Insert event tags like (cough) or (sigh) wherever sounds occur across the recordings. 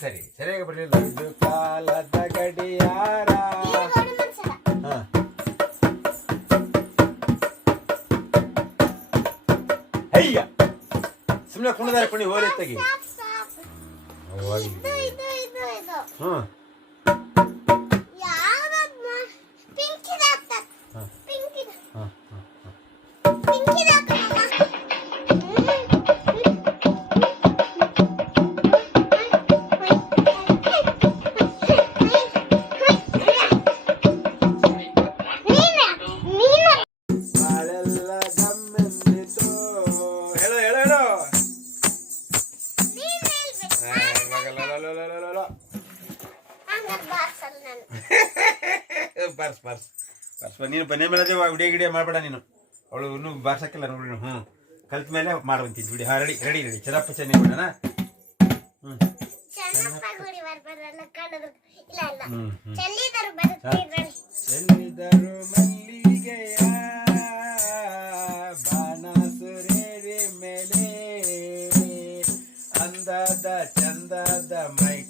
ಸರಿ. ಸರಿಯಾಗಿ ಬರಲಿಲ್ಲ. ಇದು ಕಾಲದ ಗಡಿಯಾರ. ಹಾ. ಅಯ್ಯ. ಸುಮ್ಮನೆ ಕುಣಿದಾರೆ ಕುಣಿ ಹೋಲಿ ತೆಗಿ ಹ್ಞೂ (laughs) ಬರ್ಸ್ ಬರ್ಸ್. ಬರ್ಸ್. ನೀನು ಬನ್ನಿ ಮೇಲೆ ವಿಡಿಯೋ ಗಿಡಿಯೋ ಮಾಡಬೇಡ ನೀನು. ಅವಳು ಇನ್ನೂ ಬಾರ್ಸಕ್ಕಿಲ್ಲ ನೋಡಿ ನೀನು. ಹ್ಞೂ ಕಲ್ತ ಮೇಲೆ ಮಾಡುವಂತಿದ್ದು ಬಿಡಿ. ಹಾಂ ರೆಡಿ ರೆಡಿ ರೆಡಿ. ಚೆನ್ನಪ್ಪ ಚೆನ್ನಿ ಬಿಡೋಣ? ಹ್ಞೂ ಹ್ಞೂ ಹ್ಞೂ. ಚೆಲ್ಲಿದರು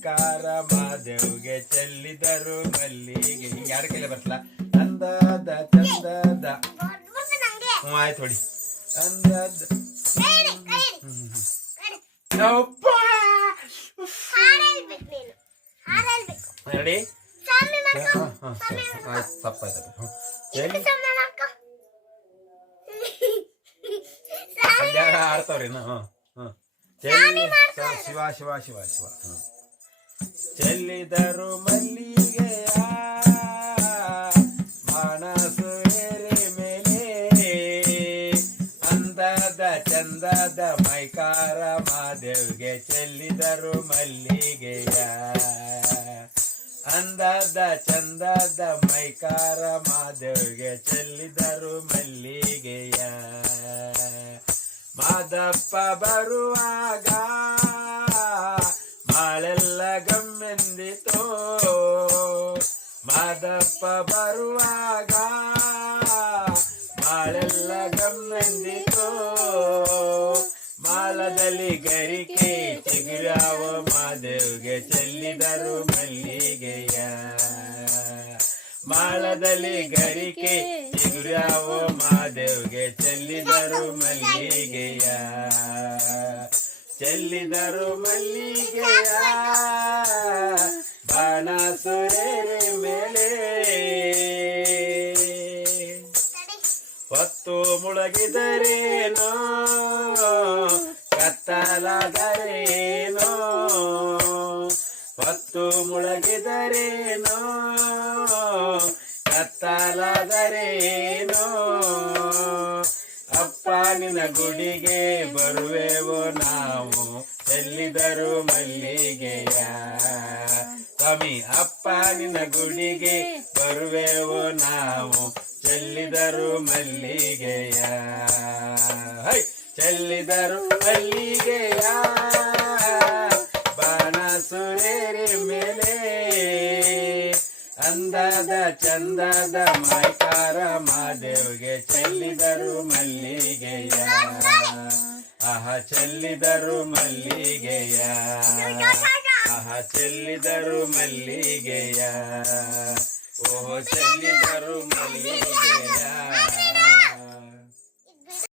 ಮೈಕಾರ ಮಾದೇವ್ಗೆ ಚೆಲ್ಲಿದರು ಮಲ್ಲಿಗೆ ಹಿಂಗೆ ಯಾರ ಕೈಲಿ ಬರ್ತಲ್ಲ ಅಂದದ ಚಂದದ ಬರ್ಬೋದು ನಂಗೆ ಹ್ಞೂ ಆಯ್ತು ನೋಡಿ ಅಂದದ ಕೈ ಹಿಡಿ, ಕೈ ಹಿಡಿ, ಕೈ ಹಿಡಿ. ಯಪ್ಪ! ಹಾಡ್ ಹೇಳ್ಬೇಕು ನೀನು ಹಾಡ್ ಹೇಳ್ಬೇಕು ರೆಡಿ ಸ್ವಾಮಿ ಮಾಡ್ಕೊ ಹಾಂ ಹಾಂ ಸ್ವಾಮಿ ಮಾಡ್ಕೊ ಆಯ್ತು ತಪ್ಪಾಯ್ತು ಹ್ಞೂ ಇನ್ನು ಚೆಲ್ಲಿ ಸ್ವಾಮಿ ಮಾಡ್ಕೊ ಸ್ವಾಮಿ ಕಲ್ಯಾಣ ಆಡ್ತಾವ್ರಿ ಇನ್ನು ಹ್ಞೂ ಹ್ಞೂ ಚೆಲ್ಲಿ ಸ- ಶಿವ ಶಿವ ಶಿವ ಶಿವ ಹ್ಞೂ ಚೆಲ್ಲಿದರು ಮಲ್ಲಿಗೆಯ ಮನಸು ಏರಿ ಮೇಲೆ. ಅಂದದ ಚಂದದ ಮೈಕಾರ ಮಾದೇವ್ಗೆ ಚೆಲ್ಲಿದರು ಮಲ್ಲಿಗೆಯ. ಅಂದದ ಚಂದದ ಮೈಕಾರ ಮಾದೇವ್ಗೆ ಚೆಲ್ಲಿದರು ಮಲ್ಲಿಗೆಯ. ಮಾದಪ್ಪ ಬರುವಾಗ ಮಾದಪ್ಪ ಬರುವಾಗ ಮಾಳೆಲ್ಲ ಗಮ್ಮೆಂದಿತೋ ಮಾಲದಲ್ಲಿ ಗರಿಕೆ ಚಿಗುರಾವ, ಮಾದೇವ್ಗೆ ಚೆಲ್ಲಿದರು ಮಲ್ಲಿಗೆಯ. ಮಾಳದಲ್ಲಿ ಗರಿಕೆ ಚಿಗುರಾವ, ಮಾದೇವ್ಗೆ ಚೆಲ್ಲಿದರು ಮಲ್ಲಿಗೆಯ. ಚೆಲ್ಲಿದರು ಮಲ್ಲಿಗೆಯ. ಮುಳುಗಿದರೇನೋ ಕತ್ತಲಾದರೇನೋ ಹೊತ್ತು ಮುಳುಗಿದರೇನೋ ಕತ್ತಲಾದರೇನೋ ಅಪ್ಪ ನಿನ್ನ ಗುಡಿಗೆ ಬರುವೆವೋ ನಾವು ಎಲ್ಲಿದರೂ ಮಲ್ಲಿಗೆಯ ಸ್ವಾಮಿ ಅಪ್ಪ ನಿನ್ನ ಗುಡಿಗೆ ಬರುವೆವು ನಾವು. ಚೆಲ್ಲಿದರು ಮಲ್ಲಿಗೆಯ. ಹೈ, ಚೆಲ್ಲಿದರು ಮಲ್ಲಿಗೆಯ. ಬಾಣಸುರೇರಿ ಮೇಲೆ. ಅಂದದ ಚಂದದ ಮೈಕಾರ ಮಾದೇವ್ಗೆ ಚೆಲ್ಲಿದರು ಮಲ್ಲಿಗೆಯ. ಆಹ, ಚೆಲ್ಲಿದರು ಮಲ್ಲಿಗೆಯ. ಆಹ ಚೆಲ್ಲಿದರು ಮಲ್ಲಿಗೆಯ. ಓಹೋ ಚೆಲ್ಲಿದರು ಮಲ್ಲಿಗೆಯ.